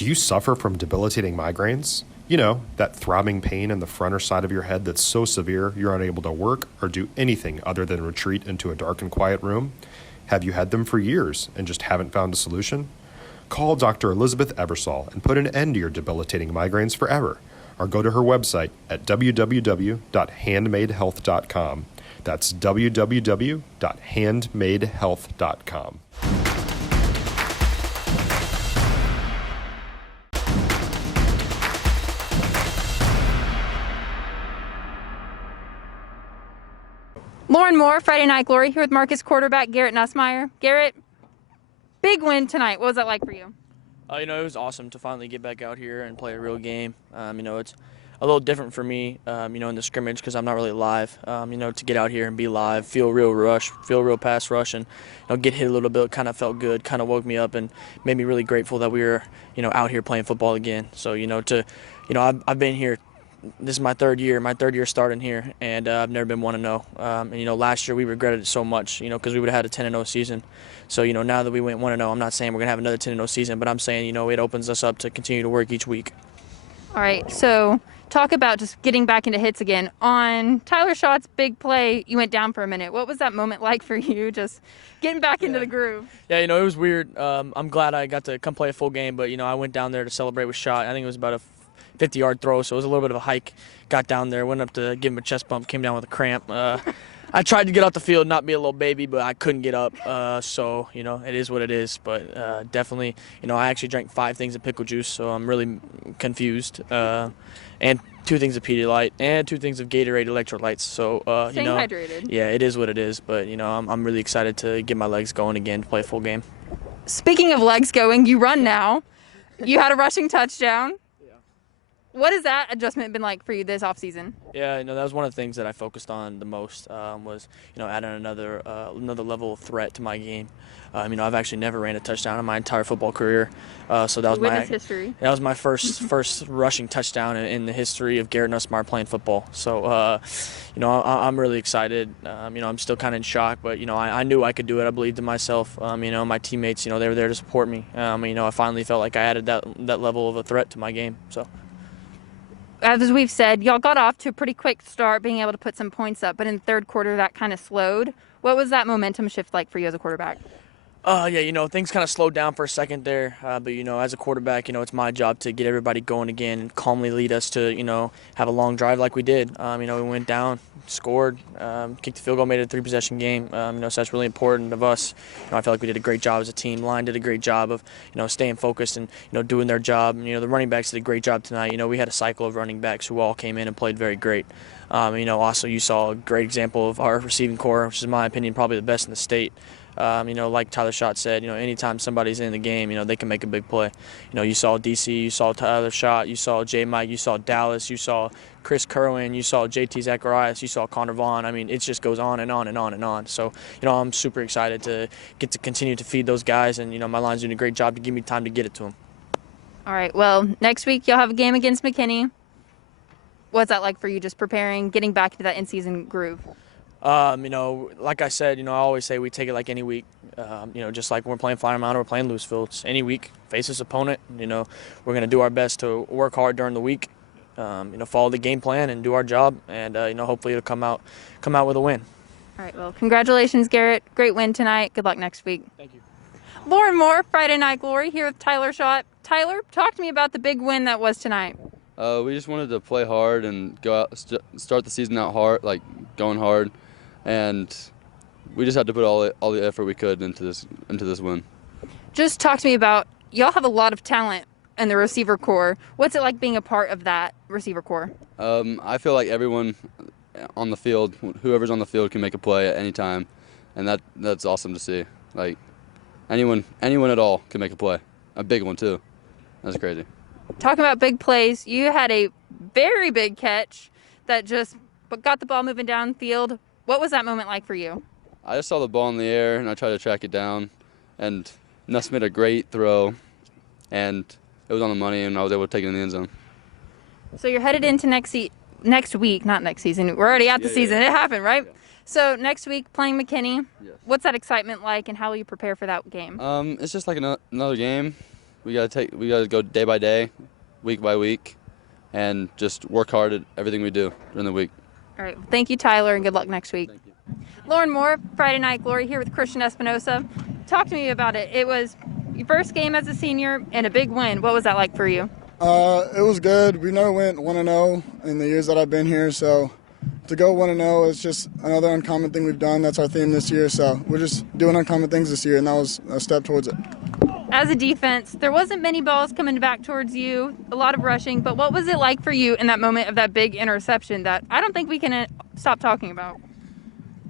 Do you suffer from debilitating migraines? You know, that throbbing pain in the front or side of your head that's so severe you're unable to work or do anything other than retreat into a dark and quiet room? Have you had them for years and just haven't found a solution? Call Dr. Elizabeth Eversole and put an end to your debilitating migraines forever, or go to her website at www.handmadehealth.com. That's www.handmadehealth.com. Lauren Moore, Friday Night Glory, here with Marcus quarterback Garrett Nussmeier. Garrett, big win tonight. What was that like for you? It was awesome to finally get back out here and play a real game. It's a little different for me, in the scrimmage because I'm not really live. To get out here and be live, feel real rush, feel real pass rush, and get hit a little bit kind of felt good, kind of woke me up and made me really grateful that we were, out here playing football again. So, I've been here. This is my third year starting here, and I've never been 1-0. Last year we regretted it so much, because we would have had a 10-0 season. So, now that we went 1-0, I'm not saying we're going to have another 10-0 season, but I'm saying, it opens us up to continue to work each week. All right, so talk about just getting back into hits again. On Tyler Schott's big play, you went down for a minute. What was that moment like for you, just getting back into the groove? Yeah, it was weird. I'm glad I got to come play a full game, but, I went down there to celebrate with Schott. I think it was about a 50-yard throw, so it was a little bit of a hike. Got down there, went up to give him a chest bump, came down with a cramp. I tried to get off the field, not be a little baby, but I couldn't get up. So, it is what it is. But definitely, I actually drank 5 things of pickle juice, so I'm really confused. And 2 things of Pedialyte and 2 things of Gatorade electrolytes. So, Staying hydrated. Yeah, it is what it is. But, I'm really excited to get my legs going again to play a full game. Speaking of legs going, you run now. You had a rushing touchdown. What has that adjustment been like for you this offseason? Yeah, that was one of the things that I focused on the most was, adding another level of threat to my game. I've actually never ran a touchdown in my entire football career, so that was history. That was my first rushing touchdown in the history of Garrett Nussmeier playing football. So, I'm really excited. I'm still kind of in shock, but I knew I could do it. I believed in myself. My teammates, they were there to support me. I finally felt like I added that level of a threat to my game. So. As we've said, y'all got off to a pretty quick start, being able to put some points up, but in the third quarter that kind of slowed. What was that momentum shift like for you as a quarterback? Things kind of slowed down for a second there, but as a quarterback, it's my job to get everybody going again and calmly lead us to, have a long drive like we did. We went down, scored, kicked the field goal, made it a 3-possession game. So that's really important of us. I feel like we did a great job as a team. Line did a great job of, staying focused and, doing their job. And, the running backs did a great job tonight. We had a cycle of running backs who all came in and played very great. Also you saw a great example of our receiving core, which is, in my opinion, probably the best in the state. Like Tyler Schott said, anytime somebody's in the game, they can make a big play. You saw DC, you saw Tyler Schott, you saw J. Mike, you saw Dallas, you saw Chris Kerwin, you saw JT Zacharias, you saw Connor Vaughn. It just goes on and on and on and on. So, I'm super excited to get to continue to feed those guys, and, my line's doing a great job to give me time to get it to them. All right, well, next week you'll have a game against McKinney. What's that like for you, just preparing, getting back into that in-season groove? Like I said, I always say we take it like any week. Just like when we're playing Flyer Mountain or we're playing Louisville. It's any week, face this opponent. We're going to do our best to work hard during the week. Follow the game plan and do our job, and hopefully it'll come out with a win. All right. Well, congratulations, Garrett. Great win tonight. Good luck next week. Thank you. Lauren Moore, Friday Night Glory, here with Tyler Schott. Tyler, talk to me about the big win that was tonight. We just wanted to play hard and go out, start the season out hard, like going hard. And we just had to put all the effort we could into this win. Just talk to me about, y'all have a lot of talent in the receiver core. What's it like being a part of that receiver core? I feel like everyone on the field, whoever's on the field, can make a play at any time, and that's awesome to see. Like anyone at all can make a play, a big one too. That's crazy. Talking about big plays, you had a very big catch that just got the ball moving downfield. What was that moment like for you? I just saw the ball in the air, and I tried to track it down, and Nuss made a great throw, and it was on the money, and I was able to take it in the end zone. So you're headed into next week, not next season. We're already at the season. It happened, right? Yeah. So next week, playing McKinney. Yes. What's that excitement like, and how will you prepare for that game? It's just like another game. we gotta go day by day, week by week, and just work hard at everything we do during the week. All right. Thank you, Tyler, and good luck next week. Thank you. Lauren Moore, Friday Night Glory here with Christian Espinosa. Talk to me about it. It was your first game as a senior and a big win. What was that like for you? It was good. We never went 1-0 in the years that I've been here, so to go 1-0 is just another uncommon thing we've done. That's our theme this year, so we're just doing uncommon things this year, and that was a step towards it. As a defense, there wasn't many balls coming back towards you, a lot of rushing, but what was it like for you in that moment of that big interception that I don't think we can stop talking about?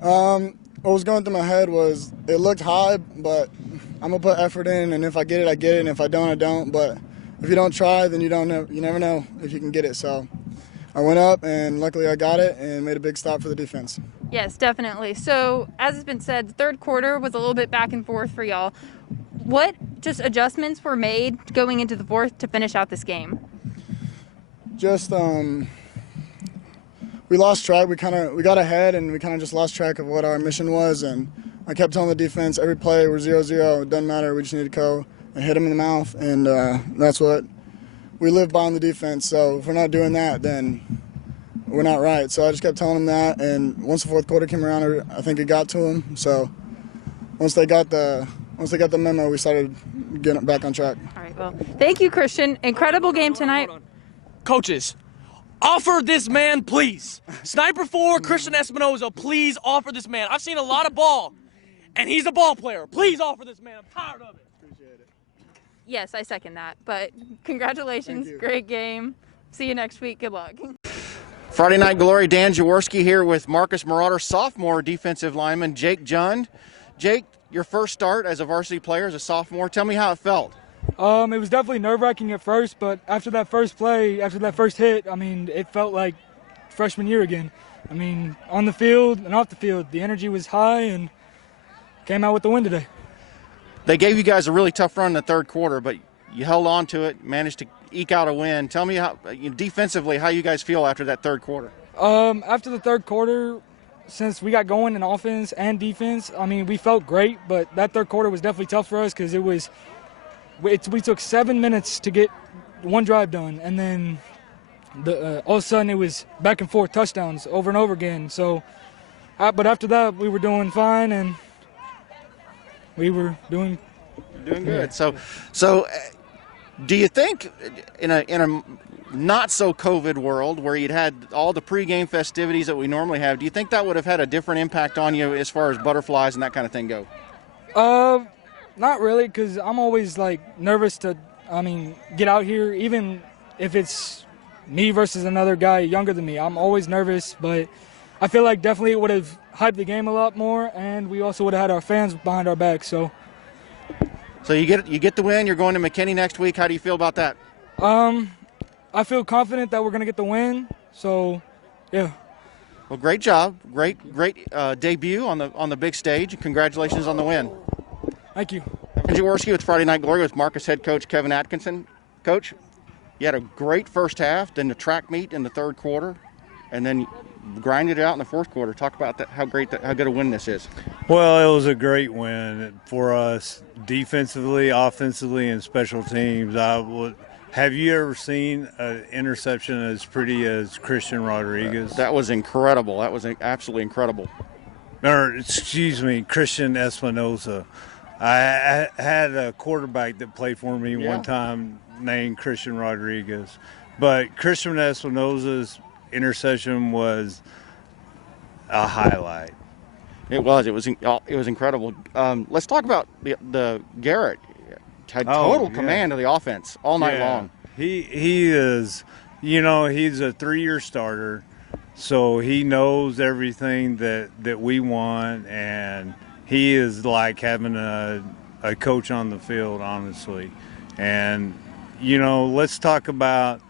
What was going through my head was it looked high, but I'm going to put effort in, and if I get it, I get it, and if I don't, I don't. But if you don't try, then you never know if you can get it. So I went up, and luckily I got it and made a big stop for the defense. Yes, definitely. So as has been said, the third quarter was a little bit back and forth for y'all. What just adjustments were made going into the fourth to finish out this game? Just we lost track. We got ahead, and we kind of just lost track of what our mission was. And I kept telling the defense every play we're 0-0. It doesn't matter. We just need to go and hit them in the mouth, and that's what we live by on the defense. So if we're not doing that, then we're not right. So I just kept telling them that. And once the fourth quarter came around, I think it got to them. So once they got the memo, we started getting back on track. All right, well, thank you, Christian. Incredible game tonight. Coaches, offer this man, please. Sniper 4, Christian Espinosa, please offer this man. I've seen a lot of ball, and he's a ball player. Please offer this man. I'm tired of it. Appreciate it. Yes, I second that. But congratulations. Great game. See you next week. Good luck. Friday Night Glory, Dan Jaworski here with Marcus Marauder, sophomore defensive lineman Jake Jund. Jake, your first start as a varsity player, as a sophomore. Tell me how it felt. It was definitely nerve-wracking at first, but after that first play, after that first hit, I mean, it felt like freshman year again. I mean, on the field and off the field, the energy was high and came out with the win today. They gave you guys a really tough run in the third quarter, but you held on to it, managed to eke out a win. Tell me how, defensively, how you guys feel after that third quarter. After the third quarter, since we got going in offense and defense, I mean, we felt great, but that third quarter was definitely tough for us because we took 7 minutes to get one drive done, and then all of a sudden it was back and forth touchdowns over and over again. So, but after that, we were doing fine, and we were doing good. Yeah. So, do you think in a not so COVID world where you'd had all the pregame festivities that we normally have, do you think that would have had a different impact on you as far as butterflies and that kind of thing go? Not really, because I'm always nervous to, get out here, even if it's me versus another guy younger than me. I'm always nervous, but I feel like definitely it would have hyped the game a lot more, and we also would have had our fans behind our back. So you get the win. You're going to McKinney next week. How do you feel about that? I feel confident that we're going to get the win, so, yeah. Well, great job. Great debut on the big stage. Congratulations on the win. Thank you. Jaworski with Friday Night Glory with Marcus head coach Kevin Atkinson. Coach, you had a great first half, then the track meet in the third quarter, and then grinded it out in the fourth quarter. Talk about that, how good a win this is. Well, it was a great win for us defensively, offensively, and special teams. Have you ever seen an interception as pretty as Christian Rodriguez? That was incredible. That was absolutely incredible. Christian Espinosa. I had a quarterback that played for me one time named Christian Rodriguez. But Christian Espinosa's interception was a highlight. It was incredible. Let's talk about the Garrett. Had total command of the offense all night long. He is, he's a 3-year starter, so he knows everything that we want, and he is like having a coach on the field, honestly. And, let's talk about,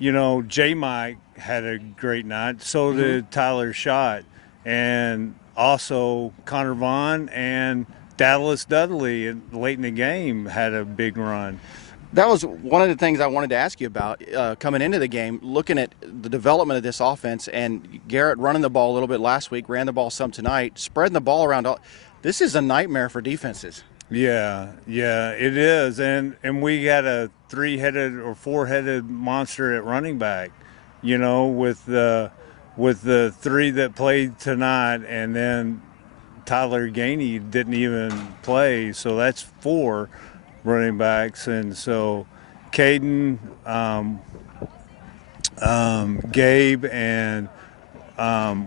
J. Mike had a great night. So did Tyler Schott, and also Connor Vaughn and Dallas Dudley late in the game had a big run. That was one of the things I wanted to ask you about coming into the game, looking at the development of this offense, and Garrett running the ball a little bit last week, ran the ball some tonight, spreading the ball around. This is a nightmare for defenses. Yeah, it is, and we got a 3-headed or 4-headed monster at running back. You know, with the 3 that played tonight, and then Tyler Gainey didn't even play, so that's 4 running backs, and so Caden, Gabe, and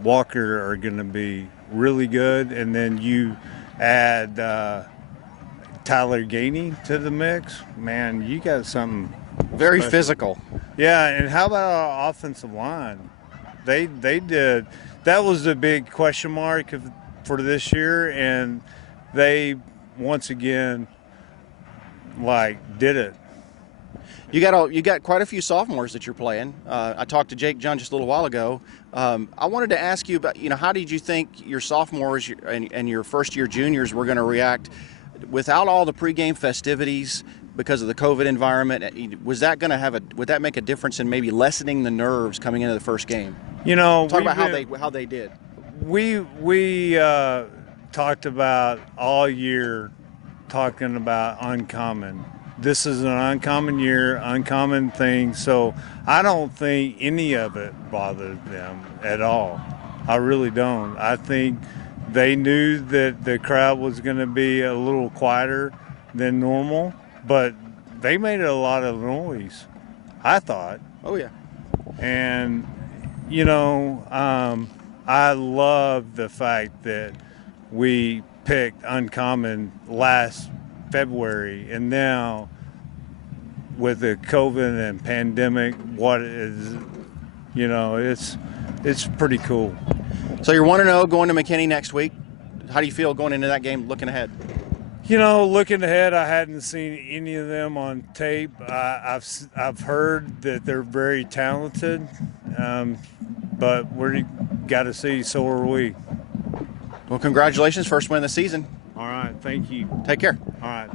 Walker are going to be really good, and then you add Tyler Gainey to the mix. Man, you got something Very special. physical. Yeah, and how about our offensive line? They did. That was the big question mark for this year, and they once again did it. You got quite a few sophomores that you're playing. I talked to Jake John just a little while ago. I wanted to ask you about, how did you think your sophomores and your first-year juniors were going to react without all the pregame festivities because of the COVID environment? Would that make a difference in maybe lessening the nerves coming into the first game? Talk about how they did. We talked about all year, talking about uncommon. This is an uncommon year, uncommon thing. So I don't think any of it bothered them at all. I really don't. I think they knew that the crowd was going to be a little quieter than normal, but they made a lot of noise, I thought. Oh, yeah. And, I love the fact that we picked uncommon last February, and now with the COVID and pandemic, it's pretty cool. So you're 1-0 going to McKinney next week. How do you feel going into that game, looking ahead? Looking ahead, I hadn't seen any of them on tape. I've heard that they're very talented, but we got to see. So are we. Well, congratulations, first win of the season. All right, thank you. Take care. All right.